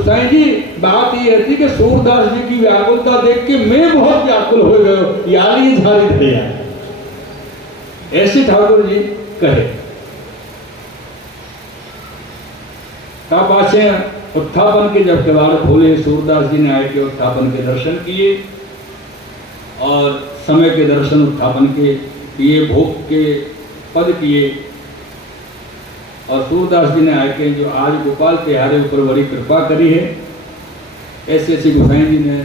गोसाई जी बात ये थी कि सूरदास जी की व्याकुलता देख के मैं बहुत व्याकुल हो गयो, याली झाली धरिया, ऐसे ठाकुर जी कहे। तब आचे उत्थापन के जब द्वार खोले, सूरदास जी ने आए के उत्थापन के दर्शन किए और समय के दर्शन उत्थापन के किए, भोग के पद किए। और सूरदास जी ने आके जो आज गोपाल तिहारे ऊपर बड़ी कृपा करी है, ऐसे ऐसी गोसाई जी ने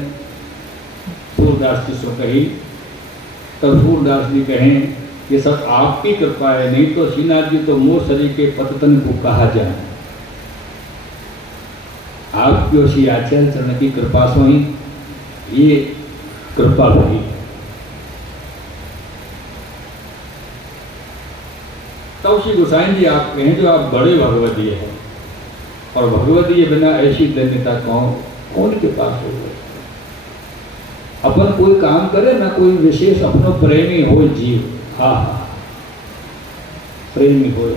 सूरदास जी से कही। तब सूरदास जी कहें ये सब आपकी कृपा है, नहीं तो श्रीनाथ जी तो मोर शरीर के पततन को कहा जाए। आपकी और श्री आचार्य चरण की कृपा से ही ये कृपा हुई। तब श्री गोसाई जी आप कहें जो आप बड़े भगवतीय हैं, और भगवतीय बिना ऐसी धन्यता कौन के पास हो। अपन कोई काम करे ना, कोई विशेष अपनो प्रेमी हो जीव, हाँ प्रेमी हो,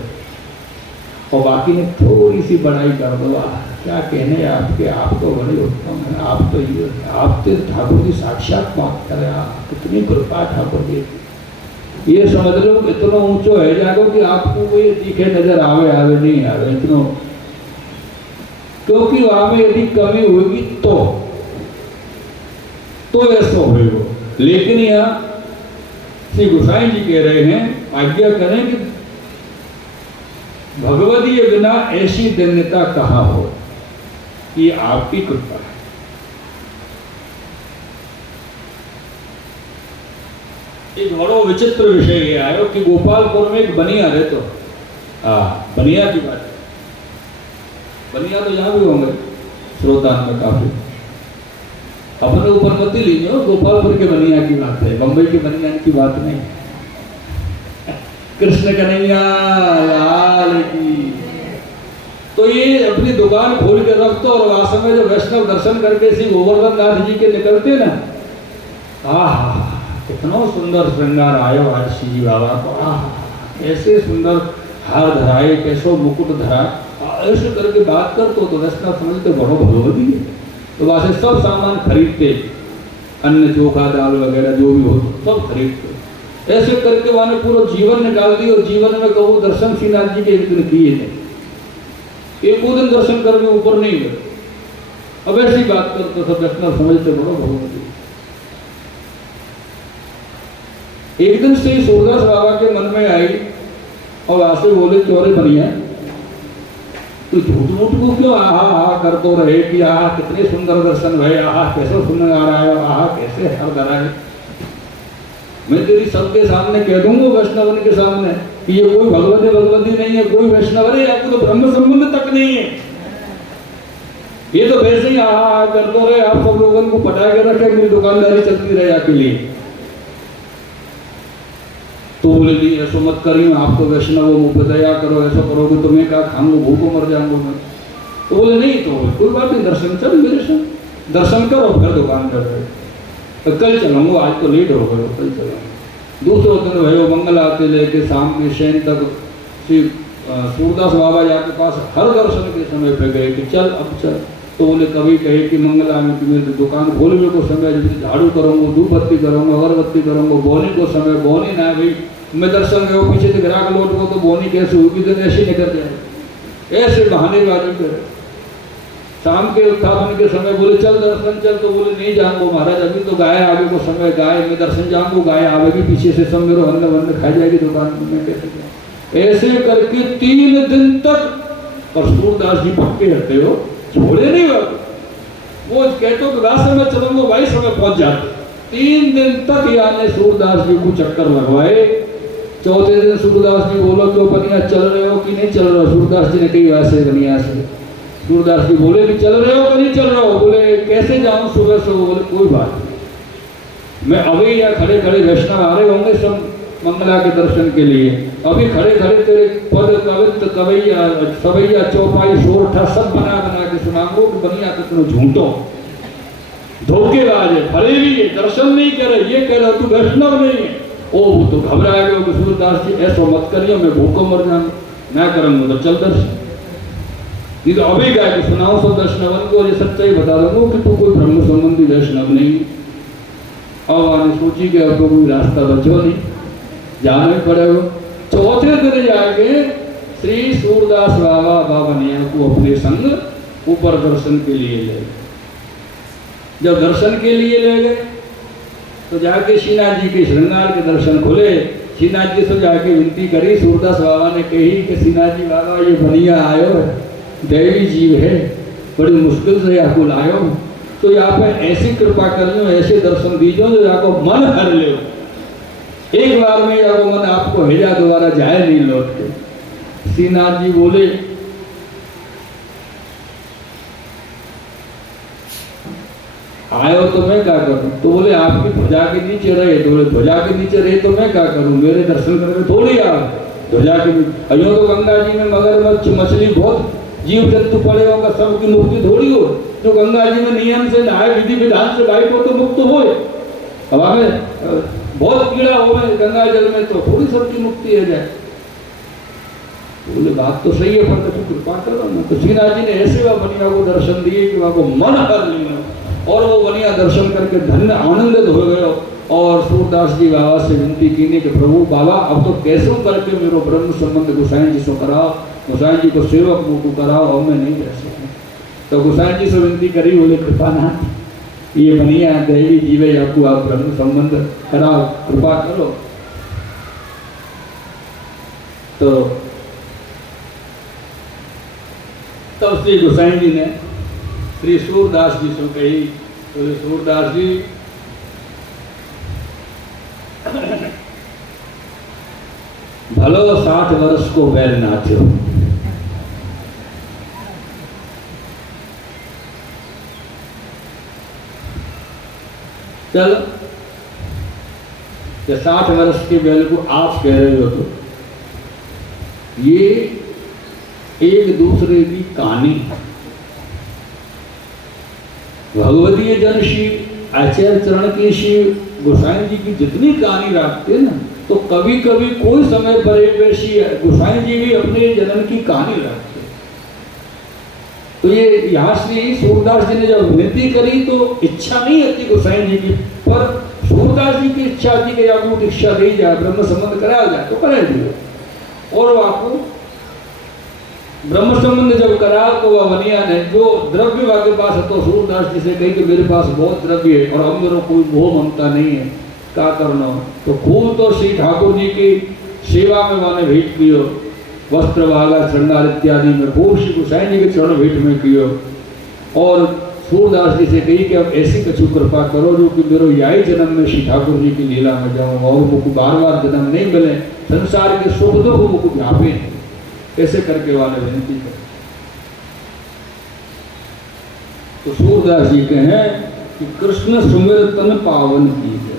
और बाकी ने थोड़ी सी बड़ाई कर दो, क्या कहने आपके, आप तो बड़े उत्तम हैं, आप तो ये, आप तो ठाकुर जी साक्षात बात करें, आप कितनी कृपा ठाकुर जी, ये समझ लो इतना ऊंचो है जागो कि आपको कोई दिखे नजर आवे नहीं आवे इतना, क्योंकि वहां में यदि कमी होगी तो ऐसा होगा। लेकिन यहाँ श्री गोसाई जी कह रहे हैं, आज्ञा करें कि भगवती के बिना ऐसी धन्यता कहाँ हो, कि आपकी कृपा है। एक बड़ो विचित्र विषय ये आयो कि गोपालपुर में एक बनिया रहे, तो बनिया की बात है, बनिया तो यहाँ भी होंगे श्रोता में काफी, अपने ऊपर मत ही लीजिए, गोपालपुर के बनिया की बात है, बम्बई के बनिया की बात नहीं। कृष्ण कन्हैया लाल की। तो ये अपनी दुकान खोल के रख दो, और वास्तव में जो वैष्णव दर्शन करके श्री गोवर्धन नाथ जी के निकलते ना, कितना सुंदर श्रृंगार आयो आज श्री जी बाबा को, ऐसे सुंदर हार धराए, कैसो मुकुट धरा, ऐसे करके बात करते तो वैष्णव समझते बड़ो भगवती है। तो वहां से सब सामान खरीदते, अन्न चोखा दाल वगैरह जो भी हो सब खरीदते, ऐसे करके वहां ने पूरा जीवन निकाल दिया। और जीवन में कहो दर्शन श्रीनाथ जी के एक दिन किए थे, एक दो दिन दर्शन करके ऊपर नहीं गए। अब ऐसी बात करते सब वैष्णव समझते बड़ो भगवती। एक दिन श्री सूरदास बाबा के मन में आई और आसे बोले चोरे बनिया, तो झूठ मूठ को क्यों आहा कर तो रहे कि आहा कितने सुंदर दर्शन भय, आहा कैसे सुंदर आ रहा है, आहा कैसे हर धरा है। मैं तेरी सबके सामने कह दूंगा वैष्णव के सामने कि ये कोई भगवती नहीं है, कोई वैष्णव है, आपको तो ब्रह्म संबंध तक नहीं है, ये तो वैसे ही आहा कर तो रहे, आप सब लोगों को पटा के रखे, मेरी दुकानदारी चलती रहे आपके लिए। तो बोले नहीं ऐसा मत करिए, आप तो वैष्णव मुझ दया करो, ऐसा करोगे तो मैं क्या खाऊंगा, भूखों मर जाऊंगा मैं। तो बोले नहीं, तो कोई बात नहीं, दर्शन चल मेरे से, दर्शन करो फिर दुकान कर रहे, तो कल चलूंगा, आज तो लेट हो गए, कल चलूंगा। दूसरे दिन भयो मंगल आते लेके शाम के शयन तक श्री सूरदास बाबा जी के पास हर दर्शन के समय पे गए कि चल अब चल। तो बोले कभी कहे कि मंगला में मेरी दुकान खोलने को समय, झाड़ू करूँगा, धूप बत्ती करूँगा, अगरबत्ती करूँगा, बोनी को समय, बोनी ना भाई मैं दर्शन गए पीछे से ग्राहक लौट को तो बोनी कैसे होगी, दिन ऐसे निकल जाए, ऐसे बहानेबाजी करे। शाम के उत्थापन के समय बोले चल दर्शन चल, तो बोले नहीं जाऊँगा महाराज, अभी तो गाय आगे को समय, गाय में दर्शन जाऊँगा, गाय आवेगी पीछे से, सब मेरे अन्न वन्न खा जाएगी दुकान में, कैसे जाऊँ। ऐसे करके 3 दिन तक, और सूरदास जी पक्के रहते हो, छोड़े नहीं वो कहते हो कि रास्ते में चलूंगा, भाई समय पहुंच जाते। 3 दिन तक यानी सूरदास जी को चक्कर लगवाए। चौथे दिन सूरदास जी बोलो क्यों बनिया चल रहे हो कि नहीं चल रहे हो। सूरदास जी ने कही वैसे बनिया से। सूरदास जी बोले कि चल रहे हो कि नहीं चल रहे हो। बोले कैसे जाऊं सुबह से। बोले कोई बात नहीं, मैं अभी या खड़े खड़े वैष्णव आ रहे होंगे सब मंगला के दर्शन के लिए, अभी खड़े खड़े तेरे पद कवित कवैया सवैया चौपाई शोरठा सब बना बना के सुनाऊंगो कि बनिया तो तुम झूठो धोखेबाज है, खड़े भी है, दर्शन नहीं करे, ये कह रहा तू वैष्णव नहीं है। ओ वो तो घबरा गए कि सूरदास जी ऐसा मत करिए, मैं भूखों मर जाऊंगा, मैं करूंगा तो चल दर्शन। ये तो अभी क्या कि सुनाओ सब वैष्णवन को, ये सच्चाई बता दो कि तू कोई ब्रह्म संबंधी वैष्णव नहीं। अब आने सोची कि अब तो कोई रास्ता बचो नहीं, जाना ही पड़ेगा। चौथे दिन जाके श्री सूरदास बाबा बावनिया को अपने संग ऊपर दर्शन के लिए ले गए। जब दर्शन के लिए ले गए तो जाके श्रीनाथ जी के श्रृंगार के दर्शन खुले। श्रीनाथ जी से जाके विनती करी, सूरदास बाबा ने कही कि श्रीनाथ जी बाबा ये बनिया आयो है, दैवी जीव है, बड़ी मुश्किल से यहाँ को लायो, तो यहाँ पे ऐसी कृपा कर लो, ऐसे दर्शन दीजो जो यहाँ को मन हर ले, एक बार में यहाँ को मन आपको भेजा दोबारा जाए नहीं लौट के। श्रीनाथ जी बोले आयो तो मैं क्या करूं? तो बोले आपकी ध्वजा के नीचे रहे, तो बोले ध्वजा के नीचे रहे तो मैं क्या करूं, मेरे दर्शन करके थोड़ी आप ध्वजा के नीचे। अयो तो गंगा जी में मगरमच्छ मछली बहुत जीव जंतु पड़े होगा, सबकी मुक्ति थोड़ी हो। जो गंगा जी में नियम से नहाए विधि विधान से भाई को तो मुक्त हो। अब हमें बहुत कीड़ा हो गंगा जल में तो थोड़ी सबकी मुक्ति है जाए। बोले बात तो सही है, पर तो कृपा करो ना। तो श्रीनाथ जी ने ऐसे वह बनिया को दर्शन दिए कि वह को मन हर लिया, और वो बनिया दर्शन करके धन्य आनंदित हो गए। और सूरदास जी बाबा से विनती की कि प्रभु बाबा अब तो कैसे करके मेरे ब्रह्म संबंध गोसाई जी से कराओ, गोसाई जी को सेवक मुझको कराओ, और मैं नहीं रह सकता। तो गोसाई जी से विनती करी, बोले कृपानाथ ये बनिया देवी जीवे आपको आप ब्रह्म संबंध कराओ, कृपा करो। तो तब श्री गोसाई जी ने श्री सूरदास जी से कही, बोले सूरदास जी भलो 60 वर्ष को बैल नाथ्यो, चलो 60 वर्ष के बैल को आप कह रहे हो, तो ये एक दूसरे की कहानी भगवतीय जन शिव आचार्य चरण की शिव गोसाई जी की जितनी कहानी रखते हैं ना, तो कभी कभी कोई समय परिवेशी गोसाई जी भी अपने जन्म की कहानी रखते। तो ये यहाँ से सूरदास जी ने जब विनती करी तो इच्छा नहीं होती गोसाई जी की, पर सूरदास जी की इच्छा थी कि आपको दीक्षा दी जाए, ब्रह्म संबंध कराया जाए, तो करा दिए। और आपको ब्रह्म संबंध जब करा तो वह बनिया ने जो द्रव्य वाके पास है, तो सूरदास जी से कही कि मेरे पास बहुत द्रव्य है और अब मेरे कोई मोह ममता नहीं है, क्या करना। तो खूब तो श्री ठाकुर जी की सेवा में मैंने भेंट कियो, वस्त्र वागा श्रृंगार इत्यादि में खूब श्री गोसाई जी के चरण भेंट में कियो। और सूरदास जी से कही कि अब ऐसी कछु कृपा करो जो कि मेरे यही जन्म में श्री ठाकुर जी की लीला में जाऊँ और मुझको बार बार जन्म नहीं मिले, संसार के सुख दुख मुझको व्यापे, ऐसे करके वाले विनती कर। तो सूरदास जी कहे कि कृष्ण सुमिर तन पावन की है।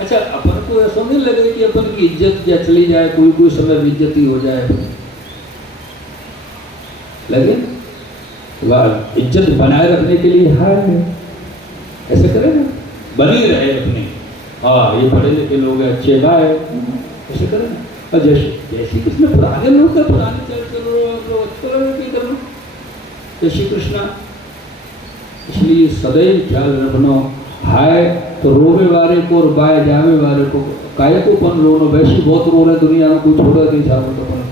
अच्छा, अपन को ऐसा नहीं लगे कि अपन की इज्जत या चली जाए, कोई कोई समय बेइज्जती हो जाए, लगे वाह इज्जत बनाए रखने के लिए है ऐसे करें ना, बनी रहे अपनी। हाँ ये पढ़े लिखे लोग हैं, अच्छे गाय ऐसे करें ना। और जैसे कृष्ण पुराने लोग हैं, पुराने चलो अच्छे लगे करना जैसे कृष्णा। इसलिए सदैव ख्याल रखना है तो रोवे वाले को और बाय जावे वाले को काय को पन रोनो। वैसे बहुत रो रहे दुनिया में, कोई छोड़ा नहीं चाहो तो अपन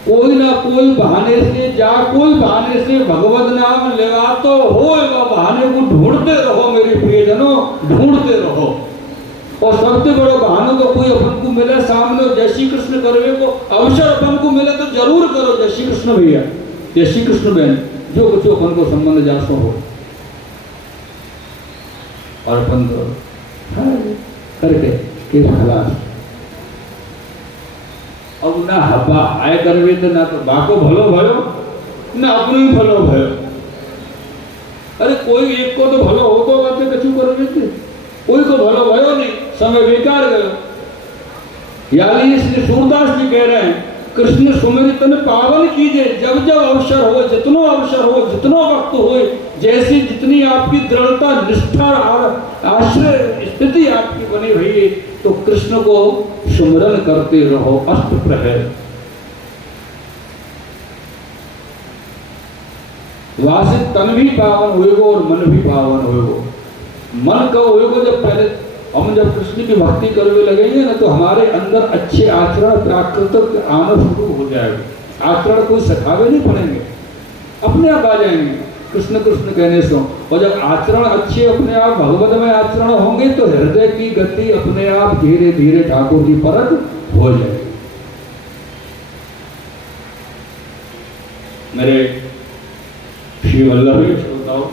कोई ना कोई बहाने से जा, कोई बहाने से भगवत नाम लेवा तो हो, बहाने को ढूंढते रहो मेरे प्रियजनों, ढूंढते रहो। और सबसे बड़ा बहाना तो कोई अपन को मिले सामने, जय श्री कृष्ण करने को अवसर अपन को मिले तो जरूर करो जय श्री कृष्ण भैया, जय श्री कृष्ण बहन, जो कुछ अपन को संबंध जासो हो और अपन करके के खलास। अब ना हब्बा आय करवे तो ना तो बाको भलो भयो ना अपनो ही भलो भयो। अरे कोई एक को तो भलो हो तो बातें कछु करवे थे, कोई को भलो भयो नहीं, समय बेकार गयो। यानी इसलिए सूरदास जी कह रहे हैं कृष्ण सुमिरत में पावन कीजिए, जब जब अवसर हो, जितनो अवसर हो, जितनो वक्त हो, जैसी जितनी आपकी दृढ़ता निष्ठा आश्रय स्थिति आपकी बनी हुई है, तो कृष्ण को सुमिरन करते रहो अष्ट प्रहर। वासित तन भी पावन होएगो और मन भी पावन होएगो। मन का होएगो जब पहले हम जब कृष्ण की भक्ति करने लगेंगे ना, तो हमारे अंदर अच्छे आचरण प्राकृतिक आना शुरू हो जाएगा। आचरण कोई सिखावे नहीं पड़ेंगे, अपने आप आ जाएंगे कृष्ण कृष्ण कहने से। और जब आचरण अच्छे अपने आप भगवत में आचरण होंगे तो हृदय की गति अपने आप धीरे धीरे ठाकुर जी परत हो जाएगी। मेरे श्री वल्लभ श्रोताओ,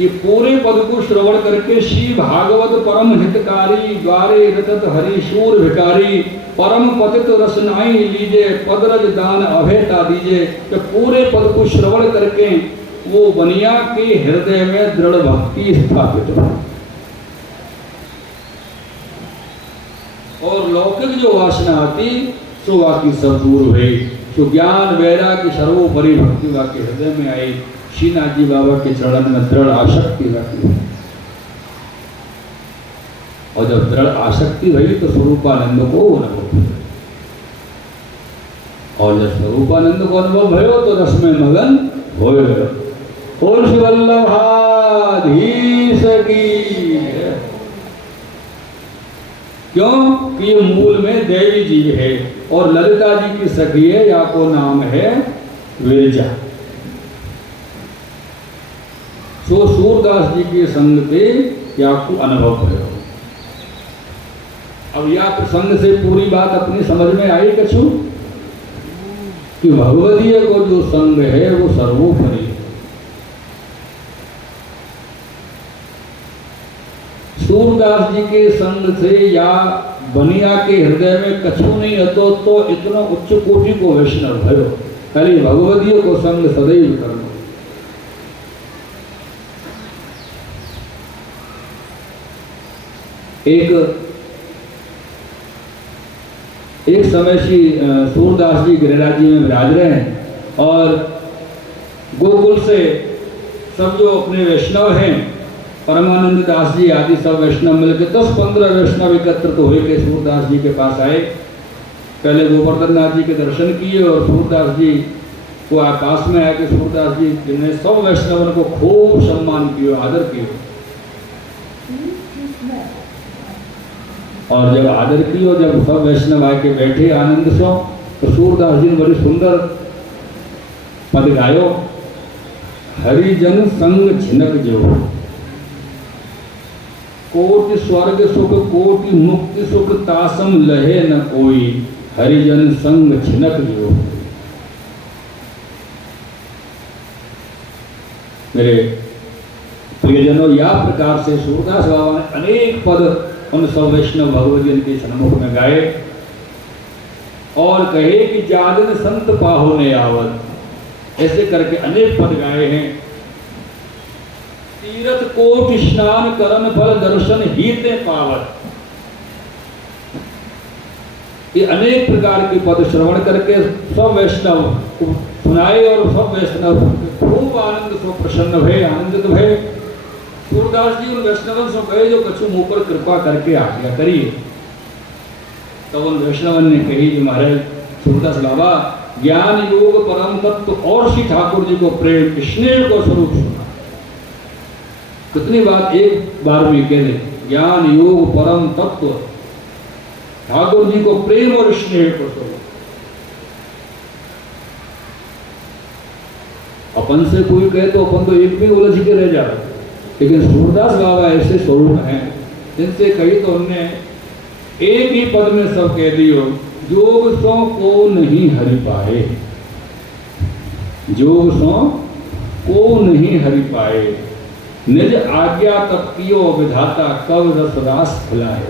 ये पूरे पद को श्रवण करके श्री भागवत परम हितकारी, द्वारे रतत हरि शूर भिकारी, परम पतित रसनाई लीजे, पदरज दान अभेता दीजे। तो पूरे पद को श्रवण करके वो बनिया के हृदय में दृढ़ भक्ति स्थापित हो और लौकिक जो वासना आती सो वाकी सब दूर हुई। तो ज्ञान वैराग्य सर्वोपरि भक्ति वाके हृदय में आई। श्रीनाथ जी बाबा के चरण में दृढ़ आसक्ति रखी और जब दृढ़ आसक्ति हुई तो स्वरूपानंद को अनुभव हुआ। और जब स्वरूपानंद को अनुभव भयो तो रस में मगन हो गए। और श्री वल्लभाधीश की, क्यों कि ये मूल में देवी जी है और ललिता जी की सखी है, या को नाम है विरजा। सो सूरदास जी के संग पे या को अनुभव भयो। अब या प्रसंग से पूरी बात अपनी समझ में आई कछु कि भगवतीय को जो संग है वो सर्वोपरि है। सूरदास जी के संग से या बनिया के हृदय में कछु नहीं हतो तो इतना उच्च कोटि को वैष्णव भयो। खाली भगवतीय को संग सदैव करना। एक समय श्री सूरदास जी गिरिराज जी में विराज रहे हैं और गोकुल से सब जो अपने वैष्णव हैं, परमानंद दास जी आदि सब वैष्णव मिलकर 10-15 वैष्णव एकत्रित तो होकर सूरदास जी के पास आए। पहले गोवर्धन नाथ जी के दर्शन किए और सूरदास जी को आकाश में आके सूरदास जी ने सब वैष्णवों को खूब सम्मान किया, आदर किया। और जब आदर की और जब सब वैष्णव आके बैठे आनंद सो, तो सूरदास जी ने बड़ी सुंदर पद गायो। हरिजन संग झिनक जो, कोटि स्वर्ग सुख कोटि मुक्ति सुख, तासम लहे न कोई, हरिजन संग झिनक जो। मेरे प्रियजनों, या प्रकार से सूरदास बाबा ने अनेक पद उन सब वैष्णव भगवती के सन्मुख में गाए और कहे कि जादन संत पाहो ने आवत, ऐसे करके अनेक पद गाए हैं। तीर्थ कोटि स्नान करन फल दर्शन हीते पावत, ये अनेक प्रकार के पद श्रवण करके सब वैष्णव को सुनाए और सब वैष्णव खूब आनंद से प्रसन्न भय, आनंदित भय। सूरदास जी उन वैष्णवन से कहे जो कछु मुँह पर कृपा करके आज्ञा करिए। तो उन वैष्णवन ने कही कि महाराज सूरदास बाबा ज्ञान योग परम तत्व और श्री ठाकुर जी को प्रेम स्नेह को स्वरूप सुना। कितनी बात एक बार में कह दे, ज्ञान योग परम तत्व ठाकुर जी को प्रेम और स्नेह को स्वरूप। अपन से कोई कहे तो अपन तो एक भी उलझ के रह जाता, लेकिन सूरदास बाबा ऐसे स्वरूप हैं जिनसे कही तो हमने एक ही पद में सब कह दियो, जोग सो को नहीं हरि पाए, जोग सो को नहीं हरि पाए, निज आज्ञा तब कियो विधाता कब रस रास खिलाए।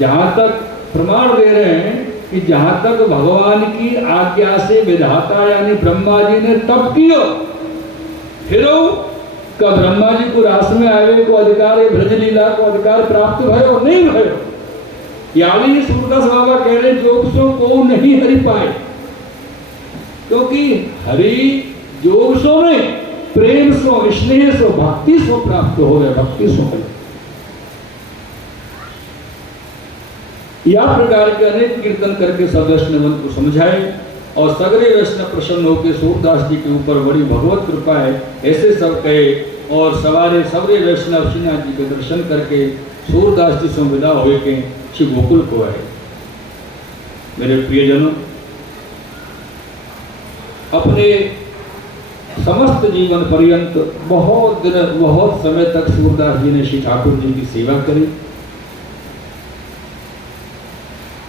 जहां तक प्रमाण दे रहे हैं कि जहां तक भगवान की आज्ञा से विधाता यानी ब्रह्मा जी ने तप कियो, फिर का ब्रह्मा जी को रास में आवे को अधिकार, ब्रज लीला को अधिकार प्राप्त भयो नहीं भयो। यानी सूरदास बाबा कह रहे जोग सो को नहीं हरि पाए, क्योंकि हरि जोग सो में प्रेम सो स्नेह सो भक्ति सो प्राप्त हो गए, भक्ति सो या प्रकार के अनेक कीर्तन करके सब वैष्णवन को समझाए और सगरे वैष्णव प्रसन्न होकर सूरदास जी के ऊपर बड़ी भगवत कृपा है ऐसे सब कहे। और सवारे सवरे वैष्णव श्रीनाथ जी के दर्शन करके सूरदास जी से विदा हुए के श्री गोकुल को आए। मेरे प्रियजनों, अपने समस्त जीवन पर्यंत बहुत दिन बहुत समय तक सूरदास जी ने श्री ठाकुर जी की सेवा करी।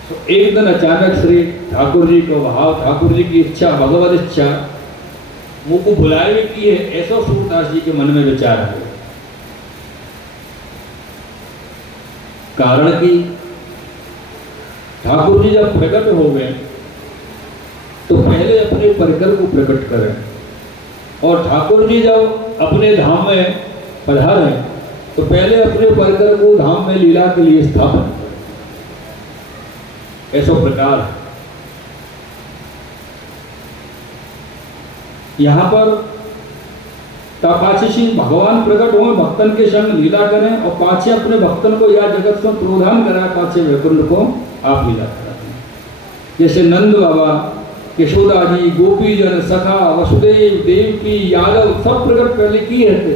तो एक दिन अचानक श्री ठाकुर जी को भाव, ठाकुर जी की इच्छा, भगवत इच्छा वो को बुलाए की है, ऐसा सूरदास जी के मन में विचार है। कारण कि ठाकुर जी जब प्रकट हो गए तो पहले अपने परिकर को प्रकट करें, और ठाकुर जी जब अपने धाम में पधारे तो पहले अपने परिकर को धाम में लीला के लिए स्थापन करें। ऐसा प्रकार है। यहाँ पर पाछे भगवान प्रकट हुए, भक्तन के संग लीला करें, और पाछे अपने भक्तन को या जगत से प्रोधान करा, पाछे वैकुंठ को आप लीला कराते हैं। जैसे नंद बाबा, यशोदा जी, गोपी जन, सखा, वसुदेव, देवकी, यादव सब प्रकट पहले की रहते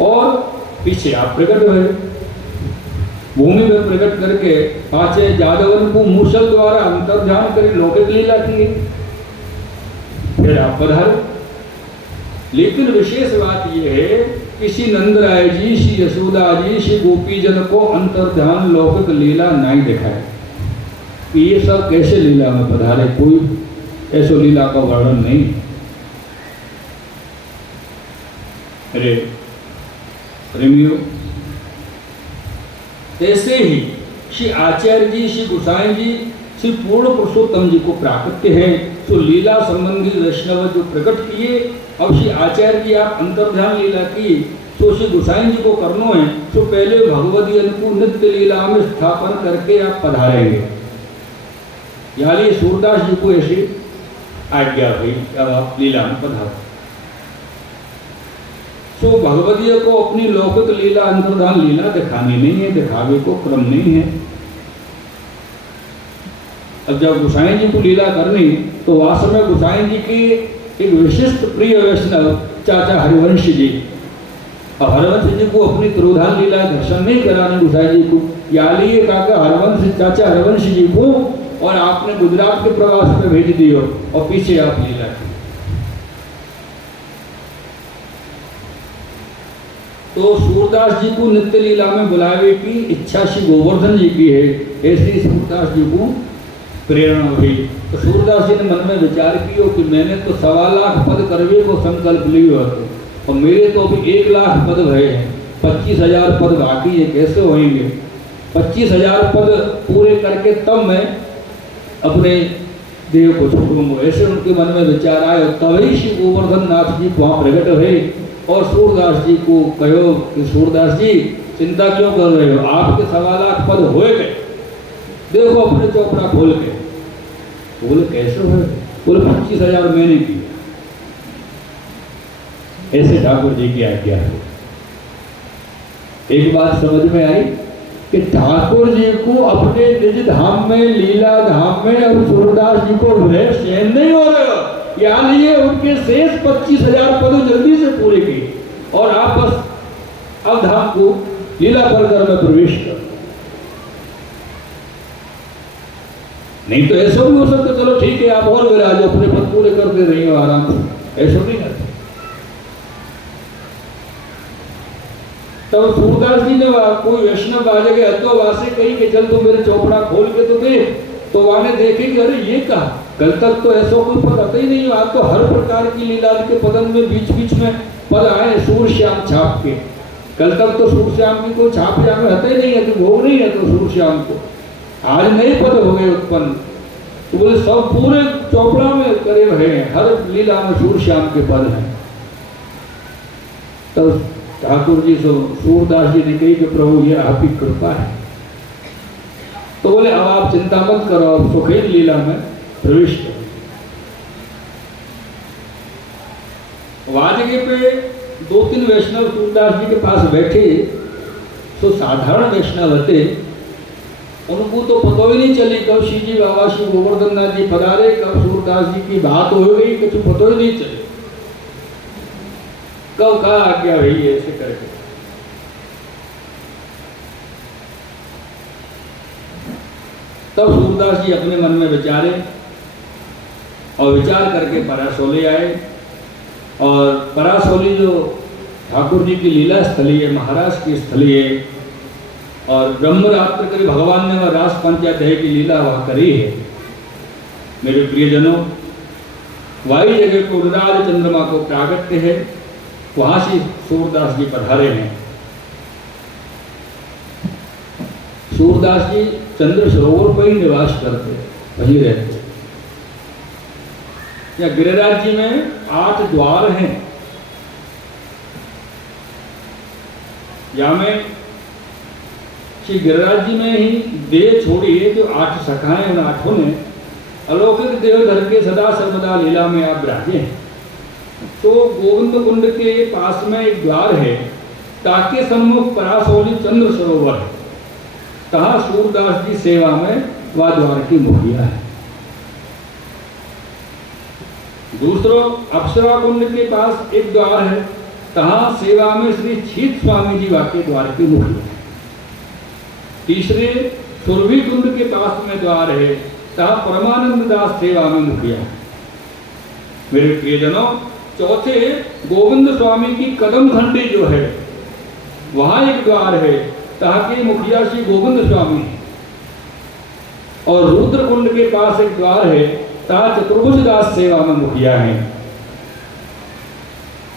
और पीछे आप प्रकट हुए। भूमि में प्रकट करके पाछे यादवन को मूसल द्वारा अंतर्ध्यान कर लौकिक लीला की, फिर आप पधारे। लेकिन विशेष बात यह है कि श्री नंदराय जी, श्री यशोदा जी, श्री गोपी जन को अंतर्ध्यान लौकिक लीला नहीं दिखाए कि ये सब कैसे लीला में पधारे। कोई ऐसो लीला का वर्णन नहीं। अरे प्रेमियों, ऐसे ही श्री आचार्य जी, श्री गोसाई जी, श्री पूर्ण पुरुषोत्तम जी को प्राकट्य है तो लीला संबंधी वैष्णव जो प्रकट किए। अब श्री आचार्य जी आप अंतर्ध्यान लीला की तो श्री गोसाई जी को करना है तो पहले भगवती को नित्य लीला में स्थापन करके आप पधारेंगे। यानी सूरदास जी को ऐसी आज्ञा हुई, अब आप लीला में पधारो। तो भगवती को अपनी लौकिक लीला, अंतर्धान लीला दिखानी नहीं है, दिखावे को क्रम नहीं है। अब जब गोसाई जी को लीला करनी तो वास्तव में गोसाई जी की एक विशिष्ट प्रिय वैष्णव चाचा हरिवंश जी, अब हरिवंश जी को अपनी तिरोधान लीला दर्शन नहीं कराने गोसाई जी को, या लिए काका हरिवंश चाचा हरिवंश जी को, और आपने गुजरात के प्रवास में भेज दियो और पीछे आप लीला की। तो सूरदास जी को नित्य लीला में बुलावे की इच्छा श्री गोवर्धन जी की है, ऐसी सूरदास जी को प्रेरणा हुई। तो सूरदास जी ने मन में विचार किया कि मैंने तो 1.25 लाख पद करवे को संकल्प लियो और मेरे तो अभी 1 लाख पद भरे हैं, 25,000 पद बाकी है, कैसे होंगे? 25,000 पद पूरे करके तब मैं अपने देव को छोड़ूंगा। ऐसे उनके मन में विचार आए। तभी श्री गोवर्धन नाथ जी वहाँ प्रकट हुए और सूरदास जी को कहो कि सूरदास जी चिंता क्यों कर रहे हो, आपके 1.25 लाख पद होए गए, देखो अपने चौपड़ा खोल के। बोले कैसे हुए? बोले 25,000 मैंने किए। ऐसे ठाकुर जी की आज्ञा है। एक बात समझ में आई कि ठाकुर जी को अपने निज धाम में, लीला धाम में, अब सूरदास जी को वह सहन नहीं हो रहा, यानी उनके शेष 25,000 पद जल्दी से पूरे किए और आप बस अब धाम को लीला परिकर में प्रवेश कर। नहीं तो ऐसा भी हो सकता, चलो ठीक है आप और विराज अपने पद पूरे करते रहिए आराम से, ऐसा नहीं करते। तब सूरदास जी ने कोई वैष्णव आ गए तो वासे कही कि चल तो मेरे चौपड़ा खोल के तो दे, तो वाने देखे कि अरे ये कहा, कल तक तो ऐसा कोई पद आता ही नहीं, आज तो हर प्रकार की लीला के पदन में बीच बीच में पद आए सूर श्याम छाप के। कल तक तो सूर श्याम की कोई छाप यहाँ में हते नहीं है, तो भोग नहीं है तो सूर श्याम को, आज नए पद हो गए उत्पन्न। तो बोले सब पूरे चौपड़ा में करे रहे हैं, हर लीला में सूर श्याम के पद हैं। तो ठाकुर जी से सूरदास जी ने कही कि प्रभु ये आपकी कृपा है। तो बोले अब आप चिंता मत करो, अब सुखी लीला में प्रवेश करो। वाजगे पे 2-3 वैष्णव सूरदास जी के पास बैठे तो साधारण वैष्णव थे, उनको तो पता ही नहीं चली कब श्री जी बाबा श्री गोवर्धन नाथ जी पधारे, कब सूरदास जी की बात हो गई, कुछ पता ही नहीं चले, कब कहा आज्ञा हुई ऐसे करके। तब सूरदास जी अपने मन में विचारे और विचार करके परासोली आए। और परासोली जो ठाकुर जी की लीला स्थली है, महाराज की स्थली है, और ब्रह्मरात्र करी भगवान ने वह रास पंचाध्याय की लीला वह करी है। मेरे प्रियजनों, वही जगह को रुद्राज चंद्रमा को प्रागट्य है, वहां से सूरदास जी पधारे हैं। सूरदास जी चंद्र सरोवर पर ही निवास करते, वहीं रहते। या गिरिराज जी में 8 द्वार हैं, या में श्री गिरिराज जी में ही देह छोड़ी है जो 8 शाखाएं, उन 8 ने अलौकिक देह धर के सदा सर्वदा लीला में आप विराजे हैं। तो गोविंद कुंड के पास में एक द्वार है, ताके सम्मुख परासोली चंद्र सरोवर है, तहाँ सूरदास जी सेवा में वह द्वार की मुखिया है। दूसरों अप्सरा कुंड के पास एक द्वार है, तहाँ सेवा में श्री छीत स्वामी जी वाके द्वार की मुखिया है। तीसरे सुरभि कुंड के पास में द्वार है, तहाँ परमानंद दास सेवा में मुखिया है। मेरे प्रियजनों, चौथे गोविंद स्वामी की कदम खंडी जो है, वहां एक द्वार है, तहाँ के मुखिया श्री गोविंद स्वामी। और रुद्र कुंड के पास एक द्वार है, तहाँ चतुर्भुज दास सेवा में मुखिया है।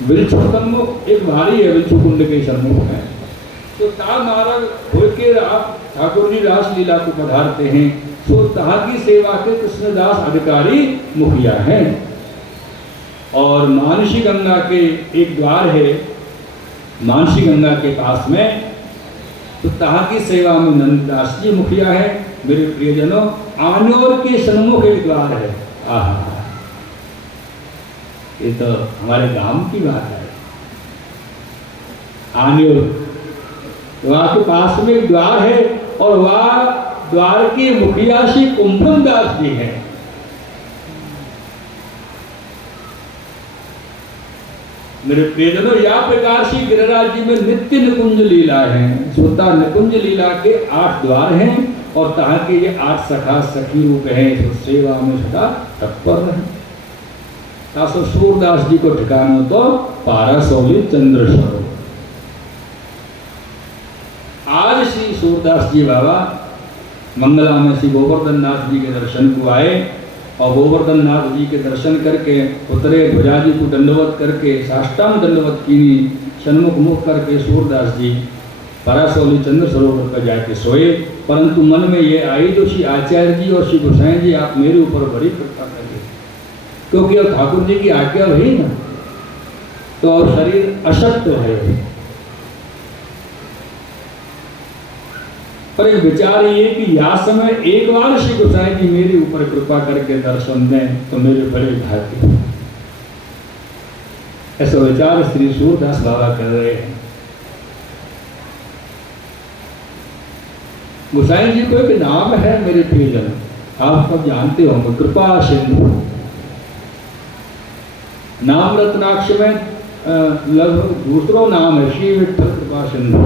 वृक्ष सम्मुख एक भारी है, वृक्ष कुंड के सम्मुख है। तो ता नारद होकर आप ठाकुर जी रास लीला को पधारते हैं, तो तहाँ की सेवा के कृष्णदास अधिकारी मुखिया हैं। और मानसी गंगा के एक द्वार है, मानसी गंगा के पास में, तो तहाँ की सेवा में नंददास जी मुखिया है। मेरे प्रियजनों, आनोर के सन्मुख एक द्वार है। आहा, ये तो हमारे गांव की बात है। आनोर, वहाँ के पास में एक द्वार है, और वह द्वार के मुखिया श्री कुंभन दास जी हैं। मेरे प्रियजनों, या प्रकार श्री गिरिराज जी में नित्य निकुंज लीला है। स्वतः निकुंज लीला के 8 द्वार हैं, और तहाँ के ये 8 सखा सखी रूप हैं, तो सेवा में सदा तत्पर है। तासो सूरदास जी को ठिकाना तो पारासोली चंद्र सरोवर। आज श्री सूरदास जी बाबा मंगला में श्री गोवर्धन नाथ जी के दर्शन को आए, और गोवर्धन नाथ जी के दर्शन करके उतरे, ध्वजा जी को दंडवत करके साष्टांग दंडवत कीनी, सन्मुख मुख करके सूरदास जी परासोली चंद्र सरोवर पर जाके सोए। परंतु मन में ये आई, जो श्री आचार्य जी और श्री गोसाई जी आप मेरे ऊपर बड़ी कृपा करिए, क्योंकि अब ठाकुर जी की आज्ञा हुई ना, तो अब शरीर अशक्त है। पर एक विचार ये कि या समय एक बार श्री गोसाई जी मेरे ऊपर कृपा करके दर्शन दें तो मेरे बड़े भाग्य। ऐसा विचार श्री सूरदास बाबा कर रहे हैं। गोसाई जी को एक नाम है मेरे प्रियजन, आप सब जानते होंगे, कृपा सिंधु। नाम रत्नाक्ष में लगभग दूसरा नाम है श्री विठ्ठल कृपा सिंधु।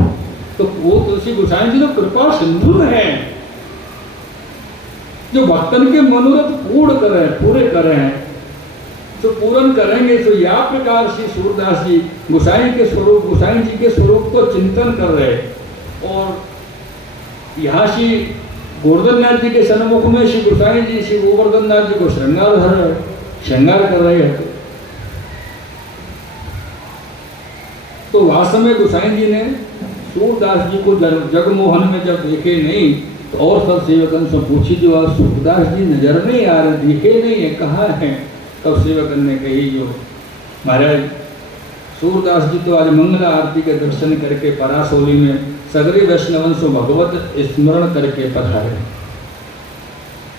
तो वो तुलसी गोसाई जी तो कृपा सिंधु है, जो भक्तन के मनोरथ पूरे करें, तो पूर्ण करेंगे। तो या प्रकार श्री सूरदास जी गोसाई के स्वरूप, गोसाई जी के स्वरूप को चिंतन कर रहे, और यहाँ श्री गोवर्धन नाथ जी के सन्मुख में श्री गोसाई जी श्री गोवर्धन नाथ जी को श्रृंगार कर रहे हैं। तो वास्तव में गोसाई जी ने सूरदास जी को जगमोहन में जब देखे नहीं, तो और सब सेवकन से पूछी, जो सूरदास जी नजर नहीं आ रहे, दिखे नहीं है, कहाँ हैं? तब सेवकन ने कही, जो महाराज सूरदास जी तो आज मंगला आरती के दर्शन करके परासोली में सगरे वैष्णवन से भगवत स्मरण करके पधारे।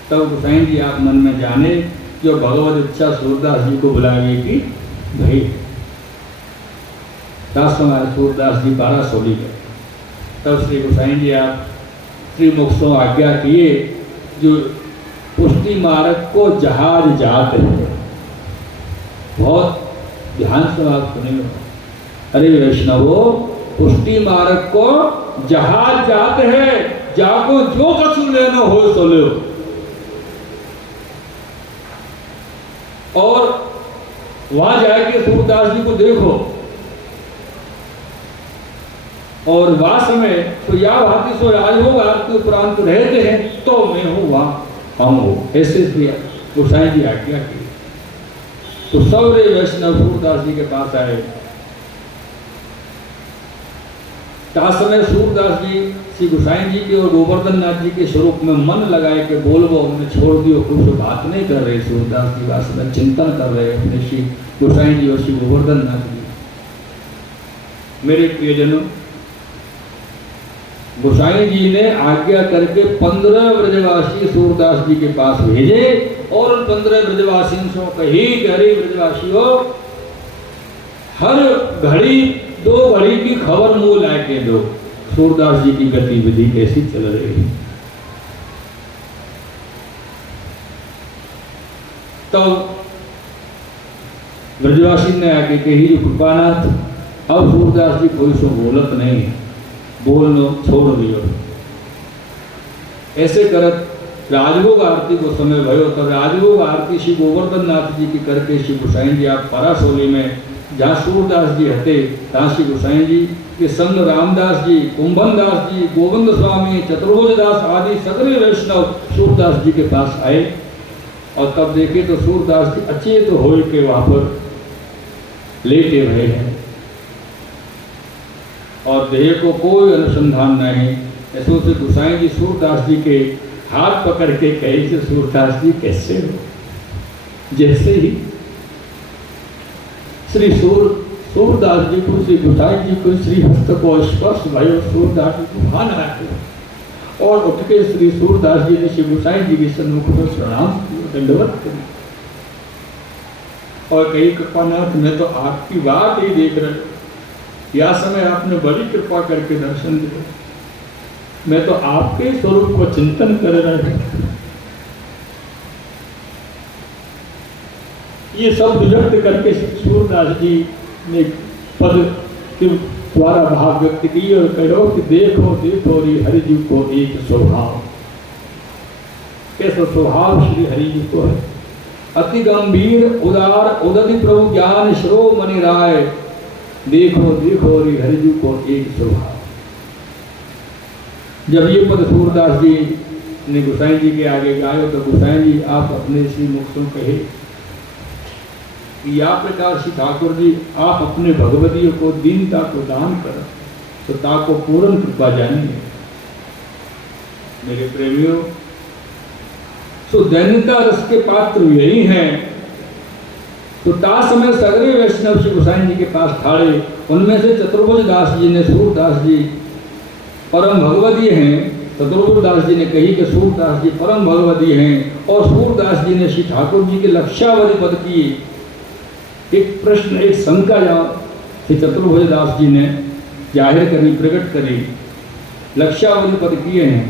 तब गोसाई जी आप मन में जाने, जो भगवत इच्छा सूरदास जी को बुलाएगी भाई। दास हमारे सूरदास जी परासोली गए। तब श्री गोसाई जी आप श्री मुक्तों आज्ञा किए जो पुष्टि मार्ग को जहाज जात है। बहुत ध्यान से आप सुनिए, अरे वैष्णवो पुष्टि मार्ग को जहाज जात है, जाको जो कछु लेना हो सो लो। और वहां जाके सूरदास जी को देखो और वास में तो या भांति सो राज होगा आपके उपरांत रहते हैं तो मैं हूं वहां हम हो, ऐसे दिया गोसाई जी आज्ञा की। तो सौरे वैष्णव सूरदास जी के पास आए। समय सूरदास जी श्री गोसाई जी के और गोवर्धन नाथ जी के स्वरूप में मन लगाए के बोलबो उन्हें छोड़ दियो, कुछ बात नहीं कर रहे सूरदास जी, वास्तव में चिंतन कर रहे अपने श्री गोसाई जी और श्री गोवर्धन नाथ जी। मेरे प्रियजनों, गोसाई जी ने आज्ञा करके 15 ब्रजवासी सूरदास जी के पास भेजे और उन 15 ब्रजवासियों से कही कि अरे ब्रजवासियों, हर घड़ी 2 घड़ी की खबर मुंह लाके दो, सूरदास जी की गतिविधि कैसी चल रही है। तो ब्रजवासी ने आके कही कृपानाथ, अब सूरदास जी कोई सो बोलत नहीं, बोलनो छोड़ दियो। ऐसे करत राजभोग आरती को समय भयो। तब राजभोग आरती श्री गोवर्धन नाथ जी की करके श्री गोसाई जी आप परासोली में जहाँ सूरदास जी हते तहाँ श्री गोसाई जी के संग रामदास जी, कुंभन दास जी, गोविंद स्वामी, चतुर्भुज दास आदि सगले वैष्णव सूरदास जी के पास आए। और तब देखे तो सूरदास जी अचेत हो के वहां पर लेटे हुए हैं और देह को कोई अनुसंधान नहीं। ऐसे से गोसाई जी सूरदास जी के हाथ पकड़ के कहे कि सूरदास जी कैसे हो। जैसे ही श्री सूरदास जी को, श्री गोसाई जी को श्री हस्त को स्पर्श भयो, सूरदास जी को भान आया और उठ के श्री सूरदास जी ने श्री गोसाई जी के सन्मुख में प्रणाम दंडवत करी और कही कृपानाथ, मैं तो आपकी बात ही देख रहा हूं, या समय आपने बड़ी कृपा करके दर्शन दिया, मैं तो आपके स्वरूप को चिंतन कर रहा हूं। ये सब व्यक्त करके सूरदास जी ने पद के द्वारा भाव व्यक्त की और कहो कि देखो देखो रे हरि जी को एक स्वभाव, कैसा स्वभाव श्री हरि जी को है। अति गंभीर उदार उदति प्रभु ज्ञान श्रो मनि राय, देखो देखो रे हरि जी को एक स्वभाव। जब ये पद सूरदास जी ने गोसाई जी के आगे गायो तो गोसाई जी आप अपने श्री मुख से कहे या प्रकार श्री ठाकुर जी आप अपने भगवतियों को दीनता को दान कर तो ताको पूर्ण कृपा जानिए। मेरे प्रेमियों, सो दैन्यता रस के पात्र यही हैं। तो ता समय सगरे वैष्णव श्री गोसाई जी के पास ठाड़े, उनमें से चतुर्भुज दास जी ने सूरदास जी परम भगवती हैं। चतुर्भुज दास जी ने कही कि सूरदास जी परम भगवती हैं और सूरदास जी ने श्री ठाकुर जी के लक्षावधि पद की एक प्रश्न, एक शंका श्री चतुर्भुज दास जी ने जाहिर करी, प्रकट करी, लक्षावधि पद किए हैं।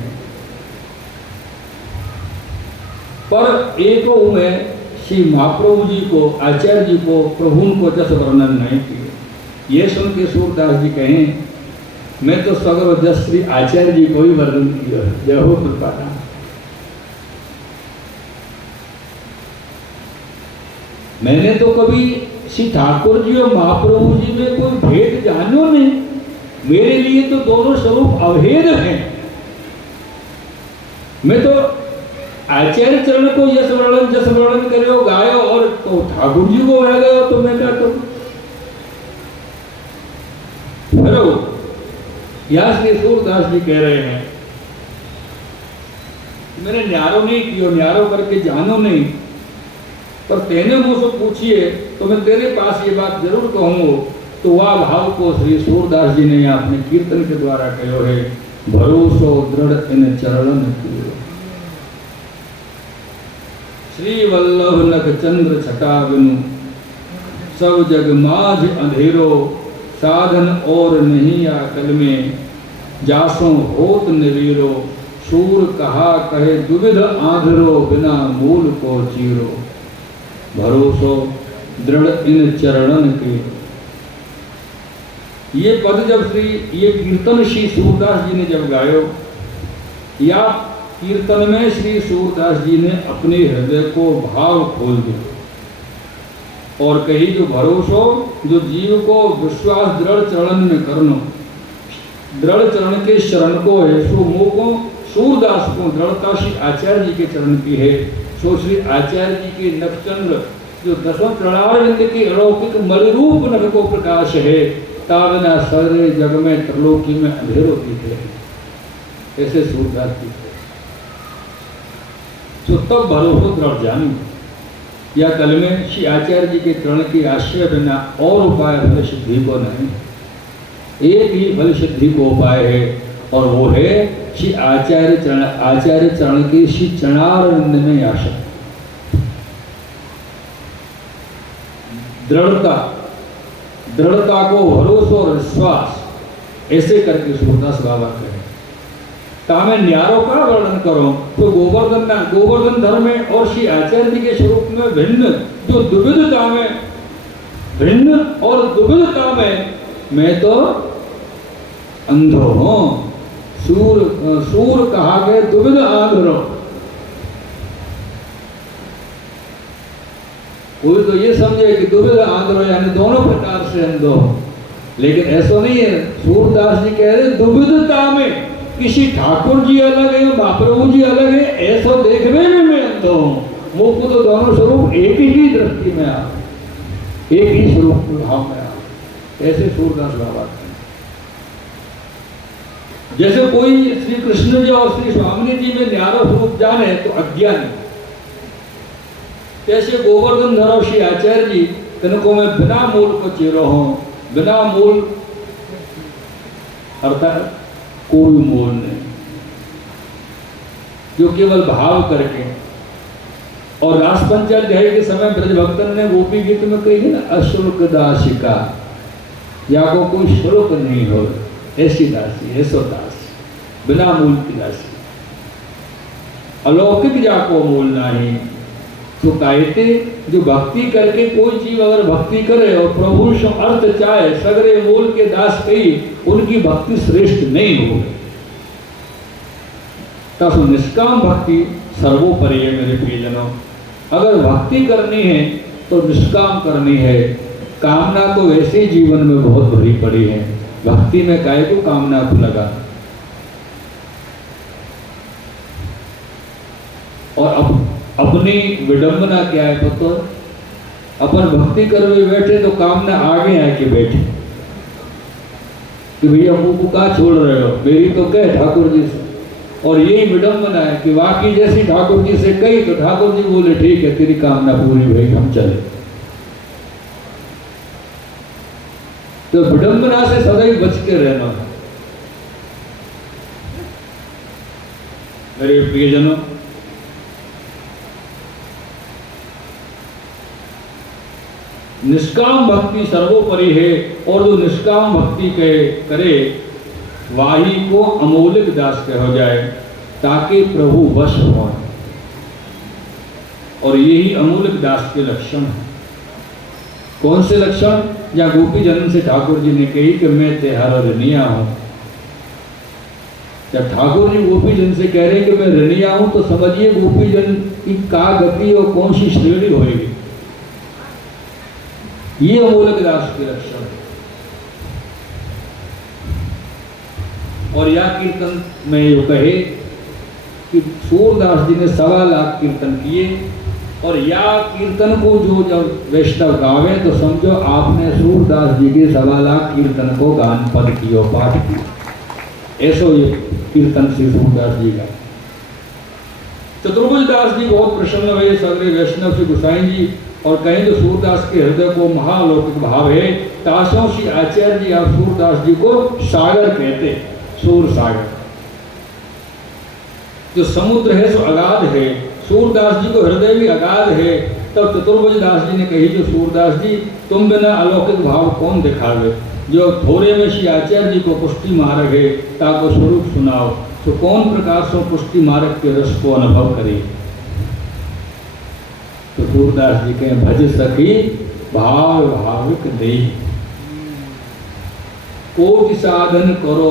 पर एक में श्री महाप्रभु जी को, आचार्य जी को, प्रभु को जस वर्णन नहीं किए। ये सुन के सूरदास जी कहें मैं तो सगव जस श्री आचार्य जी को ही वर्णन किया, जय हो कृपा। मैंने तो कभी श्री ठाकुर जी और महाप्रभु जी में कोई भेद जानो नहीं, मेरे लिए तो दोनों स्वरूप अभेद हैं। मैं तो आचार्य चरण को यश वर्णन जस वर्णन करो गायो और तो ठाकुर जी को गा गयो, तो मैं क्या करूं। यहां श्री सूरदास जी कह रहे हैं मैंने न्यारो नहीं किया, न्यारो करके जानो नहीं, पर तेने मुझसे पूछिए तो मैं तेरे पास ये बात जरूर कहूँगा। तो वह भाव को श्री सूरदास जी ने अपने कीर्तन के द्वारा कहो है, भरोसो दृढ़ इन चरणन कियो, श्री वल्लभ नख चंद्र छटा बिनु, सब जग माझ अंधेरो, साधन और नहीं आकल में, जासो होत निवीरो, सूर कहा कहे दुविध आंधरो, बिना मूल को चीरो, भरोसो दृढ़ इन चरणन के। ये पद जब ये कीर्तन श्री सूरदास जी ने जब गायो, या कीर्तन में श्री सूरदास जी ने अपने हृदय को भाव खोल दिया और कही जो भरोसो, जो जीव को विश्वास दृढ़ चरण में करनो, दृढ़ चरण के शरण को है, सो मोह को सूरदास को दृढ़ता श्री आचार्य जी के चरण की है। सो श्री आचार्य जी के नखचंद्र जो दसों चरणारविंद के अलौकिक मणिरूप नख को प्रकाश है, तावना सारे जग में त्रिलोकी में अंधेरों दिखे, ऐसे सूरदास जी थे। तो तब भरोसा दृढ़ जानी। या कल में श्री आचार्य जी के चरण की आश्रय बिना और उपाय फल सिद्धि को नहीं, एक ही फल सिद्धि को उपाय है और वो है श्री आचार्य चरण की श्री चरणारविंद में आशा, दृढ़ता को भरोसा और विश्वास, ऐसे करके सूरदास बाबा कहे। तामे न्यारो का वर्णन करो तो गोवर्धन धर्म में और श्री आचार्य जी के स्वरूप में भिन्न जो दुविधता में, भिन्न और दुविधता में मैं तो अंधो हूं। सूर कहा गया दुविध आंध्रो। कोई तो ये समझे कि दुविध आंध्रो यानी दोनों प्रकार से अंधो, लेकिन ऐसा नहीं है। सूरदास जी कह रहे दुविधता में, किसी ठाकुर जी अलग है, महाप्रभु जी अलग है, ऐसा देखने में मैं अंधो हूं। मुझको तो दोनों स्वरूप एक ही दृष्टि में आ, एक ही स्वरूप भाव में आ, ऐसे सूरदास बाबा। जैसे कोई श्री कृष्ण जी और श्री स्वामी जी में न्यारो स्वरूप जाने तो अज्ञानी, ऐसे गोवर्धन धर और श्री आचार्य जी तिनको मैं बिना मूल को चीरो हूं। बिना मूल अर्थात कोई मूल नहीं, जो केवल भाव करके। और रास पंचाध्याय के समय ब्रज भक्तन ने गोपी गीत में कही है ना, अशुल्क दासिका, या को कोई शुल्क नहीं हो, ऐसी दासी, ऐसो दासी, बिना मूल की दासी। अलौकिक जाको मूल नहीं, तो कहते जो भक्ति करके कोई जीव अगर भक्ति करे और प्रभु से अर्थ चाहे, सगरे मूल के दास कही, उनकी भक्ति श्रेष्ठ नहीं हो। तब निष्काम भक्ति सर्वोपरि है मेरे प्रियजनों। अगर भक्ति करनी है तो निष्काम करनी है। कामना तो वैसे जीवन में बहुत भरी पड़ी है, भक्ति में काहे को कामना को लगा। और अपनी विडंबना क्या है पतो, अपन भक्ति करने बैठे तो कामना आगे आके बैठे कि भैया मुझको कहाँ छोड़ रहे हो, मेरी तो कहे ठाकुर जी से। और यही विडंबना है कि वाकई जैसी ठाकुर जी से कही तो ठाकुर जी बोले ठीक है तेरी कामना पूरी हुई, हम चले। तो विडंबना से सदैव बच के रहना। मेरे प्रियजनों, निष्काम भक्ति सर्वोपरि है, और जो निष्काम भक्ति करे वाही को अमौलिक दास कहो जाए, ताकि प्रभु वश हो। और यही अमौलिक दास के लक्षण है। कौन से लक्षण? या गोपी जन से ठाकुर जी ने कही कि मैं तेहारा ऋणिया हूं। जब ठाकुर जी गोपी जन से कह रहे हैं कि मैं ऋणिया हूं, तो समझिए गोपी जन की का गति और कौन सी श्रेणी होगी। ये अमूलक दास के लक्षण है। और या कीर्तन में यो कहे कि सूरदास जी ने 1.25 लाख कीर्तन किए, और या कीर्तन को जो जब वैष्णव गावे तो समझो आपने सूरदास जी के 1.25 लाख कीर्तन को गान पद कियो, पाठ किया। ऐसो ये कीर्तन श्री सूरदास जी का। चतुर्भुज दास जी बहुत प्रसन्न हुए सगरे वैष्णव श्री गोसाई जी, और कहें तो सूरदास के हृदय को महालौकिक भाव है। तासों श्री आचार्य जी आप सूरदास जी को सागर कहते, सूर सागर। जो समुद्र है सो अगाध है, सूरदास जी को हृदय भी अगाध है। तब चतुर्भुज दास जी ने कही जो सूरदास जी तुम बिना अलौकिक भाव कौन दिखावे, जो थोड़े में श्री आचार्य जी को पुष्टि मार्ग है ताको स्वरूप सुनाओ, तो कौन प्रकार से पुष्टि मार्ग के रस को अनुभव करे। तो सूरदास जी के भज सखी भाव भाविक दे, कोटि साधन करो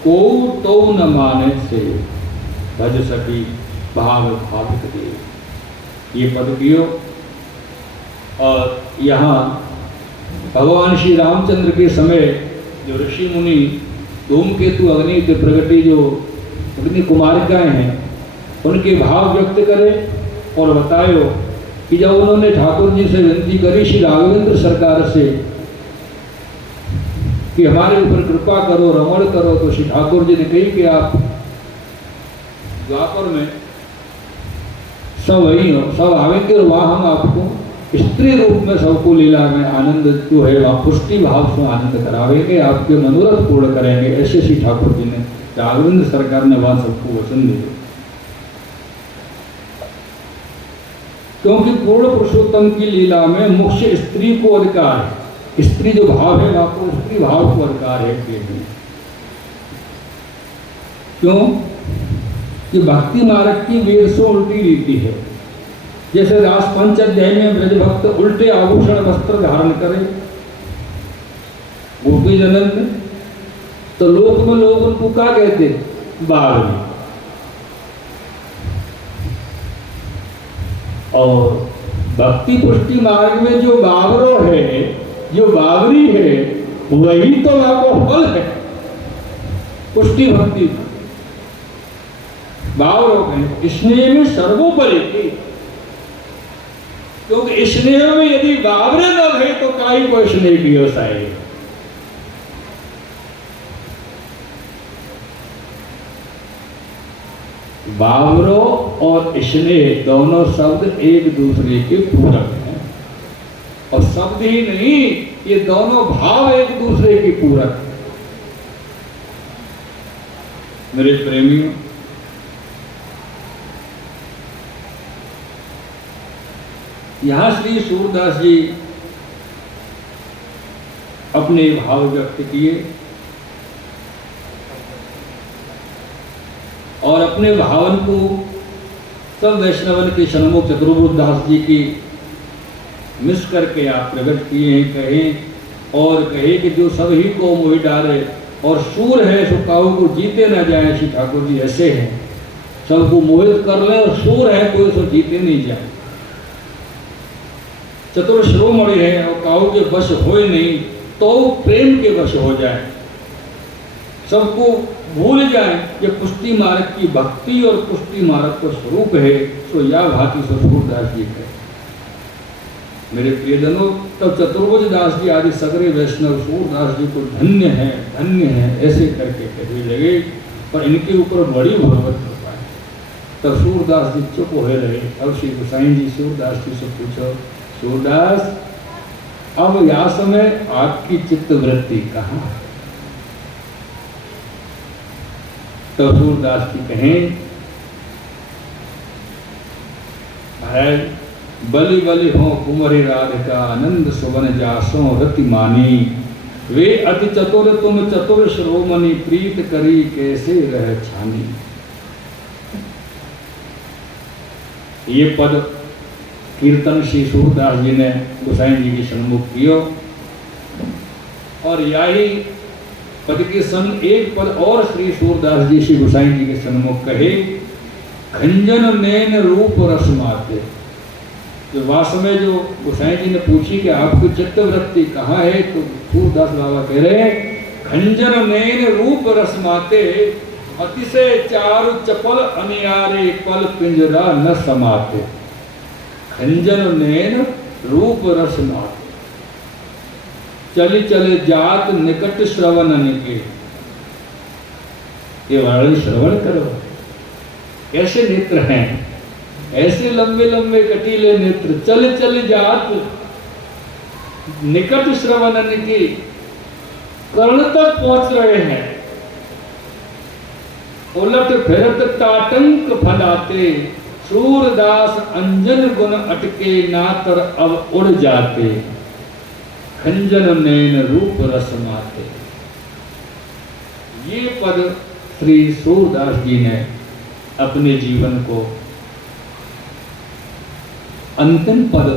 को तो न माने से, भज सखी भाव भाविक दे। ये पद कियो। और यहाँ भगवान श्री रामचंद्र के समय जो ऋषि मुनि धूमकेतु अग्नि के प्रगति जो अग्नि कुमारिकाएं हैं उनके भाव व्यक्त करे और बतायो कि जब उन्होंने ठाकुर जी से विनती करी श्री राघवेंद्र सरकार से कि हमारे ऊपर कृपा करो, रमण करो, तो श्री ठाकुर जी ने कही कि आप द्वापर में सब वही हो, सब आवेंगे और वहाँ हम आपको स्त्री रूप में सबको लीला में आनंद जो है वह पुष्टि भाव से आनंद करावेंगे, आपके मनोरथ पूर्ण करेंगे। ऐसे श्री ठाकुर जी ने राघवेंद्र सरकार ने वहां सबको वचन दिए। क्योंकि पूर्ण पुरुषोत्तम की लीला में मुख्य स्त्री को अधिकार है, स्त्री जो भाव है आपको स्त्री भाव को अधिकार है। क्यों कि भक्ति मार्ग की वेद से उल्टी रीति है। जैसे रास पंच अध्याय में ब्रज भक्त उल्टे आभूषण वस्त्र धारण करें गोपी जनन में, तो लोक में लोग उनको क्या कहते, बावरी। और भक्ति पुष्टि मार्ग में जो बावरो है, जो बावरी है, वही तो आपको फल है पुष्टि भक्ति। बावरो है स्नेह में सर्वोपरि, क्योंकि स्नेह में यदि बावरे न है तो काई को स्नेह की व्यवसाय। बावरो और स्नेह दोनों शब्द एक दूसरे के पूरक हैं, और शब्द ही नहीं ये दोनों भाव एक दूसरे के पूरक हैं। मेरे प्रेमियों, यहाँ श्री सूरदास जी अपने भाव व्यक्त किए और अपने भावन को सब वैष्णवन के सन्मुख चतुर्बुद्धदास जी की मिस करके आप प्रकट किए हैं। कहें और कहे कि जो सभी को मोहि डाले और सूर है सो काहू को जीते न जाए। श्री ठाकुर जी ऐसे हैं, सबको मोहित कर ले और सूर है कोई सो जीते नहीं जाए। चतुर शिरोमणि है और काहू के वश हो नहीं तो प्रेम के वश हो जाए, सबको भूल जाए। ये पुष्टि मार्ग की भक्ति और पुष्टि मार्ग का स्वरूप है। तो या भांति से सूरदास जी है। मेरे प्रियजनों, तब चतुर्भुज दास जी आदि सगरे वैष्णव सूरदास जी को धन्य है ऐसे करके कहने लगे, पर इनके ऊपर बड़ी भगवत कृपा है। तब सूरदास जी चुप हो रहे। अब श्री गोसाई जी सूरदास जी से पूछो, सूरदास अब यह समय आपकी चित्त वृत्ति कहाँ है? तो सूरदास जी कहें, महाराज बलि बलि हो कुंवरी राधिका आनंद सुवन जासो रति मानी, वे अति चतुर तुम चतुर श्रोमणि प्रीत करी कैसे रह छानी। ये पद कीर्तन श्री सूरदास जी ने गोसाई जी के सन्मुख कियो। और यही पद के संग एक पद और श्री सूरदास जी श्री गोसाई जी के सन्मुख कहे, खंजन नैन रूप रस माते। जो वास्तव में जो गोसाई जी ने पूछी कि आपकी चित्तवृत्ति कहाँ है, तो सूरदास बाबा कह रहे हैं, खंजन नैन रूप रस माते, अतिशय चारु चपल अनियारे पल पिंजरा न समाते। खंजन नैन रूप रस माते, चली चले जात निकट श्रवण निके। ये वर्णन श्रवण करो, कैसे नेत्र हैं, ऐसे लंबे लंबे कटीले नेत्र, चल चल जात निकट श्रवण निके, कर्ण तक पहुंच रहे हैं। उलट फिरत ताटंक फलाते, सूरदास अंजन गुण अटके नातर अब उड़ जाते। खंजन नैन रूप रस माते। ये पद श्री सूरदास जी ने अपने जीवन को अंतिम पद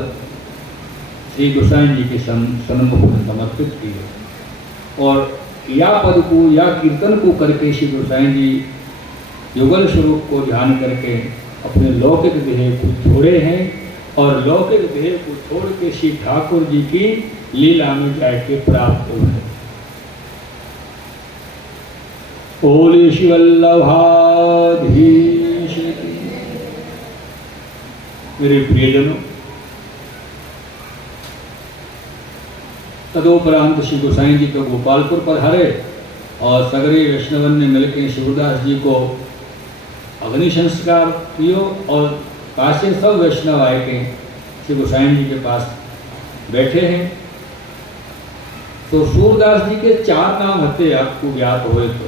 श्री गोसाई जी के सन्मुख में समर्पित किए। और या पद को या कीर्तन को करके श्री गोसाई जी युगल स्वरूप को ध्यान करके अपने लौकिक देह को छोड़े हैं और लौकिक देह को छोड़ के श्री ठाकुर जी की लीला में जाके प्राप्त हुए। बोले श्री वल्लभाधीश की। मेरे प्रियजनों, तदोपरांत श्री गोसाई जी तो गोपालपुर पधारे और सगरे वैष्णवन ने मिलकर शिवदास जी को अग्नि संस्कार कियो और पास से सब वैष्णव आए के श्री गोसाई जी के पास बैठे हैं। तो सूरदास जी के 4 नाम हते आपको ज्ञात हुए तो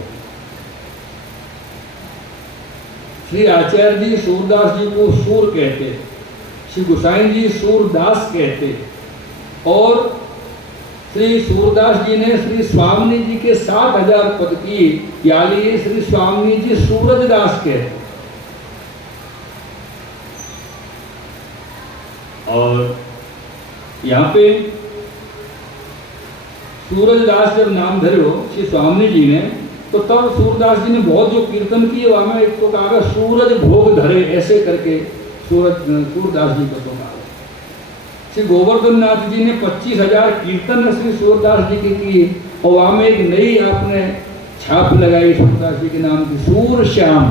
श्री आचार्य जी सूरदास जी को सूर कहते, श्री गोसाई जी सूरदास कहते और श्री सूरदास जी ने श्री स्वामी जी के 7000 पद की या लिए श्री स्वामी जी सूरजदास कहते। और यहाँ पे सूरजदास जब नाम धरे श्री स्वामी जी ने तो तब सूरदास जी ने बहुत जो कीर्तन किए वहां में एक तो कहा सूरज भोग धरे ऐसे करके सूरदास जी को तो कहा। श्री गोवर्धन नाथ जी ने 25,000 कीर्तन श्री सूरदास जी के किए और वहां में एक नई आपने छाप लगाई सूरदास जी के नाम की सूर श्याम।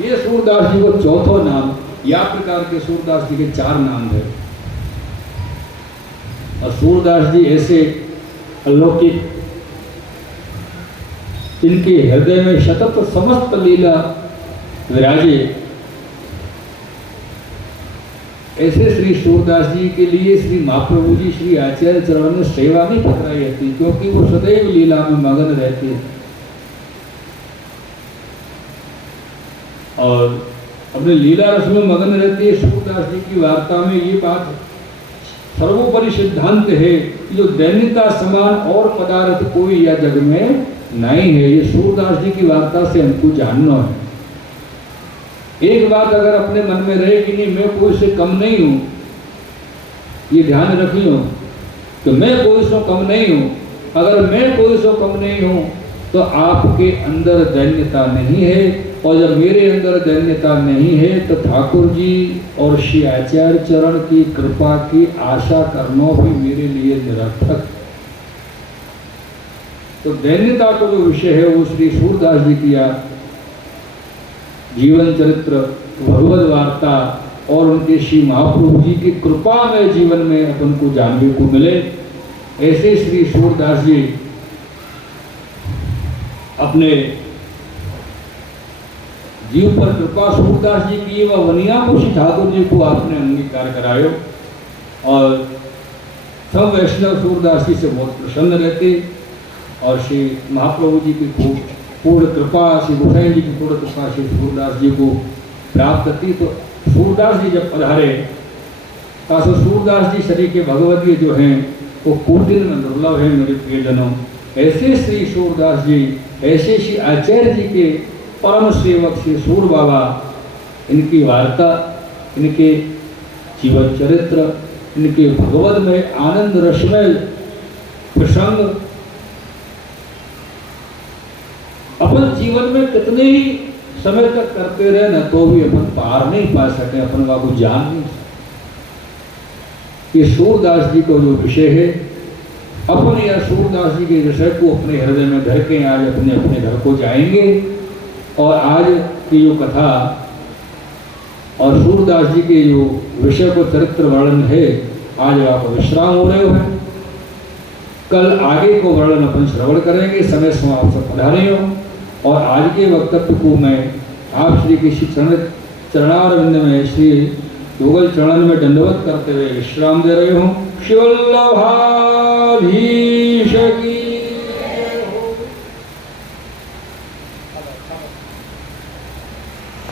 ये सूरदास जी को 4वां नाम। या प्रकार के सूरदास जी के 4 नाम है और सूरदास जी ऐसे अलौकिक इनके हृदय में सतत समस्त लीला विराजे। ऐसे श्री सूरदास जी के लिए श्री महाप्रभु जी श्री आचार्य चरण ने सेवा नहीं पकड़ाई रहती क्योंकि वो सदैव लीला में मगन रहते और अपने लीला रस में मगन रहते हैं। सूरदास जी की वार्ता में ये बात सर्वोपरि सिद्धांत है कि जो दैन्यता समान और पदार्थ कोई या जग में नहीं है। ये सूरदास जी की वार्ता से हमको जानना है। एक बात अगर अपने मन में रहे कि नहीं मैं कोई से कम नहीं हूं, ये ध्यान रखियो कि मैं कोई से कम नहीं हूं। अगर मैं कोई से कम नहीं हूं तो आपके अंदर दैन्यता नहीं है और जब मेरे अंदर दैन्यता नहीं है तो ठाकुर जी और श्री आचार्य चरण की कृपा की आशा करना भी मेरे लिए निरर्थक। तो दैन्यता को जो विषय है वो श्री सूरदास जी की जीवन चरित्र भगवद वार्ता और उनके श्री महाप्रभु जी की कृपा में जीवन में अपन को जानने को मिले। ऐसे श्री सूरदास जी अपने जीव पर कृपा सूरदास जी की व वनिया को श्री ठाकुर जी को आपने अंगीकार करायो और सब वैष्णव सूरदास जी से बहुत प्रसन्न रहते और श्री महाप्रभु जी की खूब पूर्ण कृपा श्री गोसाई जी की पूर्ण कृपा श्री सूरदास जी को प्राप्त थी। तो सूरदास जी जब पधारे तो सूरदास जी शरीर के भगवती जो हैं वो कोटिन में दुर्लभ है मेरे प्रियजनों। ऐसे श्री सूरदास जी ऐसे श्री आचार्य जी के परम सेवक श्री सूर बाबा, इनकी वार्ता, इनके जीवन चरित्र, इनके भगवत में आनंद रसमय प्रसंग अपन जीवन में कितने ही समय तक करते रहे न तो भी अपन पार नहीं पा सके, अपन को जान नहीं सके। ये सूरदास जी को जो विषय है अपन या सूरदास जी के विषय को अपने हृदय में धर के आज अपने अपने घर को जाएंगे और आज की जो कथा और सूरदास जी के जो विषय को चरित्र वर्णन है आज आप विश्राम हो रहे हो। कल आगे को वर्णन अपन श्रवण करेंगे। समय समाप्त पधारे हो और आज के वक्तव्य को मैं आप श्री के चरणारविंद में श्री युगल चरण में दंडवत करते हुए विश्राम दे रहे हूँ। शिवल्लभाधीश की